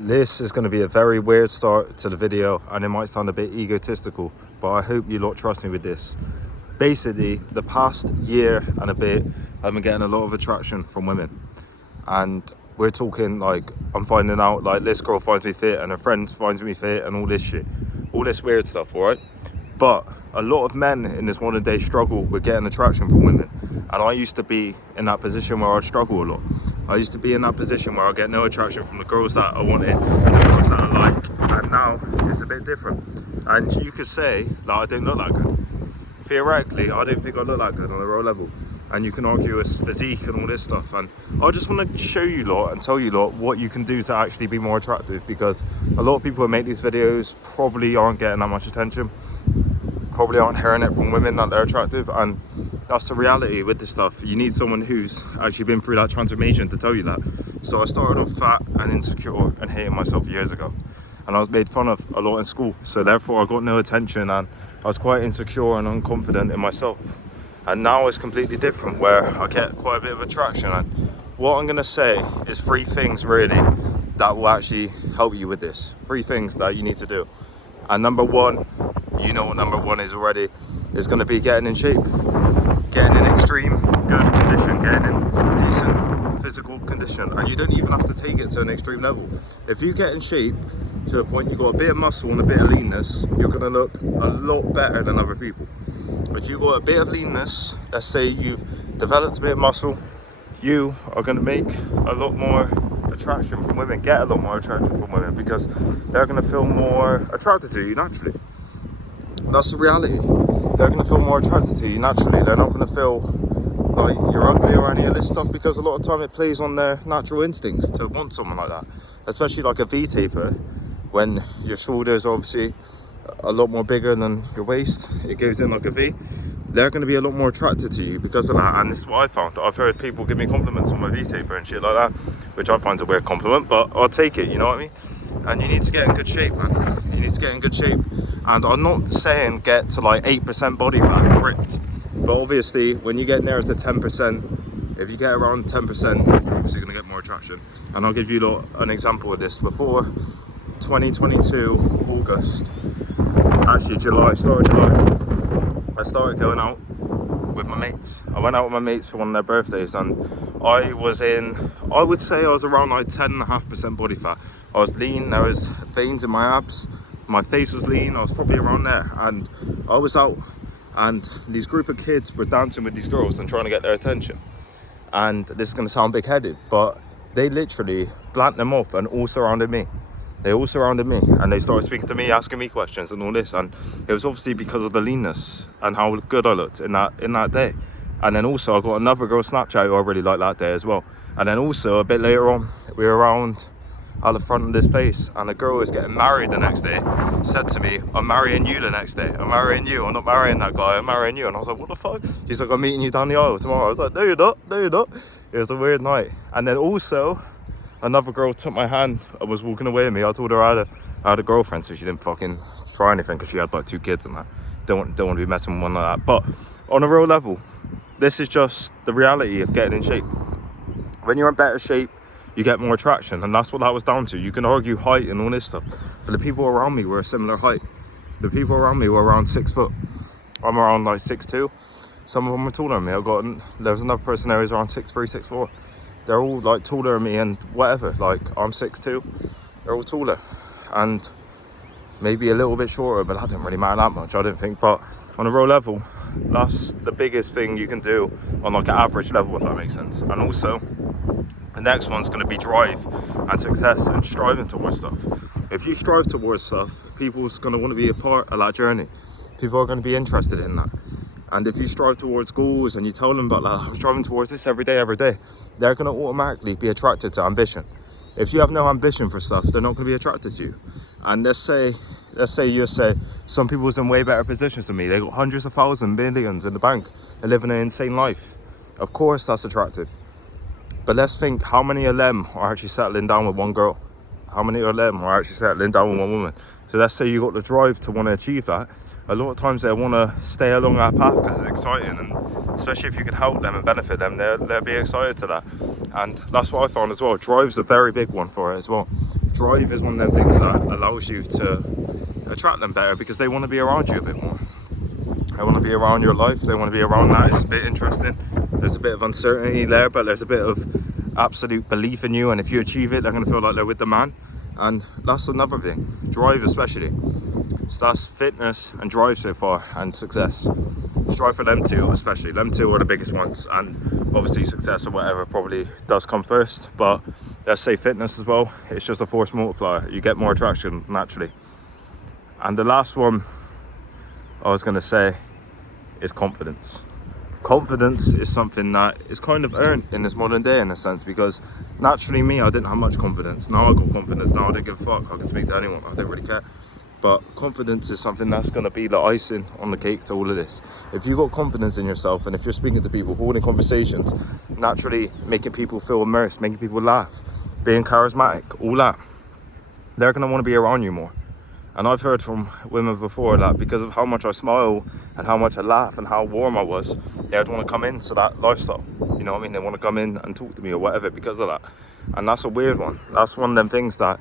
This is going to be a very weird start to the video, and it might sound a bit egotistical, but I hope you lot trust me with this. Basically, the past year and a bit, I've been getting a lot of attraction from women. And we're talking like, I'm finding out like this girl finds me fit and her friend finds me fit and all this shit. All this weird stuff, alright? But a lot of men in this modern day struggle with getting attraction from women. And I used to be in that position where I struggle a lot. I used to be in that position where I get no attraction from the girls that I wanted and the girls that I like. And now it's a bit different. And you could say that I don't look that good. Theoretically, I don't think I look that good on a real level. And you can argue it's physique and all this stuff. And I just want to show you lot and tell you lot what you can do to actually be more attractive, because a lot of people who make these videos probably aren't getting that much attention, probably aren't hearing it from women that they're attractive, and that's the reality with this stuff. You need someone who's actually been through that transformation to tell you that. So I started off fat and insecure and hating myself years ago, and I was made fun of a lot in school, so therefore I got no attention and I was quite insecure and unconfident in myself. And now it's completely different, where I get quite a bit of attraction. And what I'm going to say is 3 things really that will actually help you with this. 3 things that you need to do. And number 1, you know what number 1 is already, is going to be getting in shape. Getting in extreme good condition, getting in decent physical condition. And you don't even have to take it to an extreme level. If you get in shape to a point you've got a bit of muscle and a bit of leanness, you're going to look a lot better than other people. If you've got a bit of leanness, let's say you've developed a bit of muscle, you are going to make a lot more attraction from women, get a lot more attraction from women, because they're going to feel more attracted to you naturally. That's the reality. They're going to feel more attracted to you naturally. They're not going to feel like you're ugly or any of this stuff, because a lot of time it plays on their natural instincts to want someone like that. Especially like a V-taper, when your shoulders are obviously a lot more bigger than your waist, it goes in like a V. They're going to be a lot more attracted to you because of that. And this is what I found. I've heard people give me compliments on my V-taper and shit like that, which I find a weird compliment, but I'll take it, you know what I mean? And you need to get in good shape, man. You need to get in good shape. And I'm not saying get to like 8% body fat, ripped, but obviously when you get near to 10%, if you get around 10%, you're obviously going to get more attraction. And I'll give you an example of this. Before 2022 August, actually July, start of July, I started going out with my mates. I went out with my mates for one of their birthdays, and I would say I was around like 10.5% body fat. I was lean, there was veins in my abs, my face was lean, I was probably around there. And I was out, and these group of kids were dancing with these girls and trying to get their attention. And this is going to sound big-headed, but they literally blanked them off and all surrounded me. They all surrounded me, and they started speaking to me, asking me questions and all this. And it was obviously because of the leanness and how good I looked in that day. And then also I got another girl Snapchat who I really liked that day as well. And then also a bit later on, we were around at the front of this place, and a girl was getting married the next day, said to me, I'm marrying you the next day. I'm marrying you. I'm not marrying that guy. I'm marrying you. And I was like, what the fuck? She's like, I'm meeting you down the aisle tomorrow. I was like, no, you're not. No, you're not. It was a weird night. And then also another girl took my hand and was walking away with me. I told her I had a girlfriend, so she didn't fucking try anything, because she had like 2 kids and that. Don't want to be messing with one like that. But on a real level, this is just the reality of getting in shape. When you're in better shape, you get more attraction, and that's what that was down to. You can argue height and all this stuff, but the people around me were a similar height. The people around me were around 6 foot. I'm around like 6'2". Some of them were taller than me. There was another person there who's around 6'3", 6'4". They're all like taller than me and whatever. Like, I'm 6'2". They're all taller, and maybe a little bit shorter, but that didn't really matter that much, I didn't think. But on a real level, that's the biggest thing you can do on like an average level, if that makes sense. And also, the next one's going to be drive and success and striving towards stuff. If you strive towards stuff, people's going to want to be a part of that journey. People are going to be interested in that. And if you strive towards goals and you tell them about that, I'm striving towards this every day, they're going to automatically be attracted to ambition. If you have no ambition for stuff, they're not going to be attracted to you. And let's say some people's in way better positions than me. They got hundreds of thousands, millions in the bank. They're living an insane life. Of course, that's attractive. But let's think, how many of them are actually settling down with one girl? How many of them are actually settling down with one woman? So let's say you got the drive to want to achieve that, a lot of times they want to stay along that path because it's exciting, and especially if you can help them and benefit them, they'll be excited to that. And that's what I found as well. Drive's a very big one for it as well. Drive is one of them things that allows you to attract them better because they want to be around you a bit more. They want to be around your life, they want to be around that. It's a bit interesting. There's a bit of uncertainty there, but there's a bit of absolute belief in you, and if you achieve it, they're going to feel like they're with the man. And that's another thing, drive especially. So that's fitness and drive so far, and success. Strive for them two, especially. Them two are the biggest ones, and obviously success or whatever probably does come first, but let's say fitness as well. It's just a force multiplier. You get more attraction naturally. And the last one I was going to say is confidence. Confidence is something that is kind of earned in this modern day in a sense, because naturally me, I didn't have much confidence. Now I got confidence. Now I don't give a fuck. I can speak to anyone. I don't really care. But confidence is something that's going to be the icing on the cake to all of this. If you got confidence in yourself, and if you're speaking to people, holding conversations, naturally making people feel immersed, making people laugh, being charismatic, all that, they're going to want to be around you more. And I've heard from women before that because of how much I smile and how much I laugh and how warm I was, they'd want to come into that lifestyle. You know what I mean? They want to come in and talk to me or whatever because of that. And that's a weird one. That's one of them things that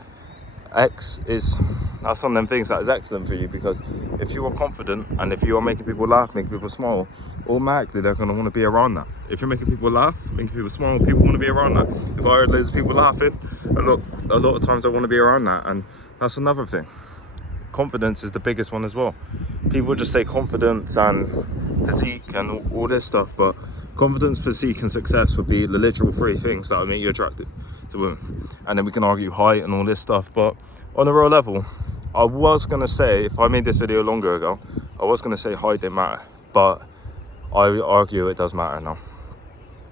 that's one of them things that is excellent for you, because if you are confident and if you are making people laugh, making people smile, automatically they're going to want to be around that. If you're making people laugh, making people smile, people want to be around that. If I heard loads of people laughing, a lot of times I want to be around that. And that's another thing. Confidence is the biggest one as well. People just say confidence and physique and all this stuff, but confidence, physique and success would be the literal three things that would make you attractive to women. And then we can argue height and all this stuff, but on a real level, I was going to say, if I made this video longer ago, I was going to say height didn't matter, but I argue it does matter now.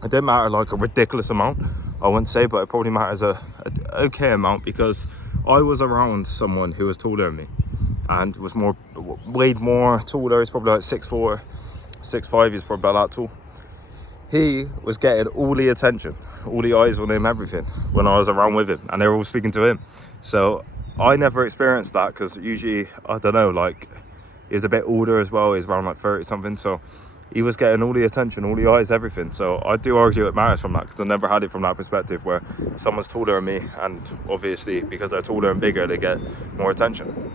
It didn't matter like a ridiculous amount, I wouldn't say, but it probably matters a okay amount, because I was around someone who was taller than me and was weighed more, taller. He's probably like 6'4", 6'5", he's probably about that tall. He was getting all the attention, all the eyes on him, everything, when I was around with him, and they were all speaking to him. So I never experienced that, because usually, I don't know, like, he was a bit older as well. He's around like 30 something, so he was getting all the attention, all the eyes, everything. So I do argue it matters from that, because I never had it from that perspective where someone's taller than me, and obviously because they're taller and bigger, they get more attention.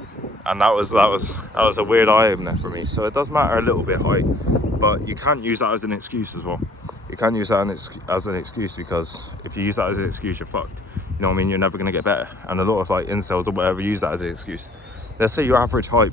And that was a weird eye-opener for me. So it does matter a little bit, height, but you can't use that as an excuse as well. You can't use that as an excuse, because if you use that as an excuse, you're fucked. You know what I mean? You're never going to get better. And a lot of like incels or whatever use that as an excuse. Let's say your average height.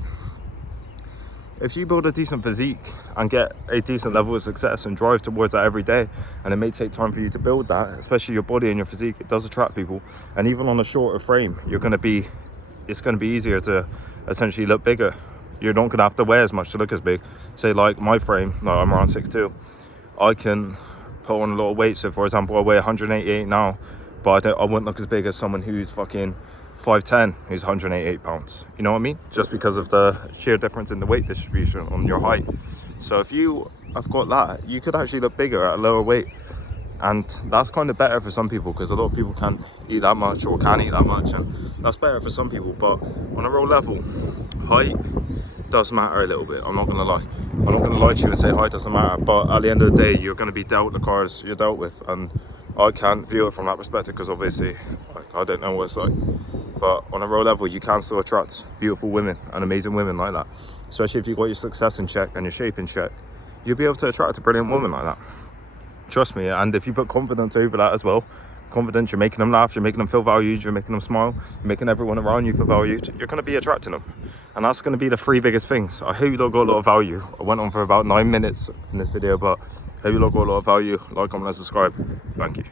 If you build a decent physique and get a decent level of success and drive towards that every day, and it may take time for you to build that, especially your body and your physique, it does attract people. And even on a shorter frame, it's going to be easier to essentially look bigger. You're not going to have to weigh as much to look as big. Say like my frame, like I'm around 6'2", I can put on a lot of weight. So for example, I weigh 188 now, but I wouldn't look as big as someone who's fucking 5'10", who's 188 pounds. You know what I mean? Just because of the sheer difference in the weight distribution on your height. So if you have got that, you could actually look bigger at a lower weight. And that's kind of better for some people, because a lot of people can't eat that much or can't eat that much, and that's better for some people. But on a real level, height does matter a little bit. I'm not gonna lie. I'm not gonna lie to you and say height doesn't matter, but at the end of the day, you're gonna be dealt the cards you're dealt with, and I can't view it from that perspective, because obviously, like, I don't know what it's like. But on a real level, you can still attract beautiful women and amazing women like that. Especially if you've got your success in check and your shape in check, you'll be able to attract a brilliant woman like that. Trust me. And if you put confidence over that as well, confidence, you're making them laugh, you're making them feel valued, you're making them smile, you're making everyone around you feel valued, you're going to be attracting them. And that's going to be the three biggest things. I hope you lot got a lot of value. I went on for about 9 minutes in this video, but I hope you lot got a lot of value. Like, comment and subscribe. Thank you.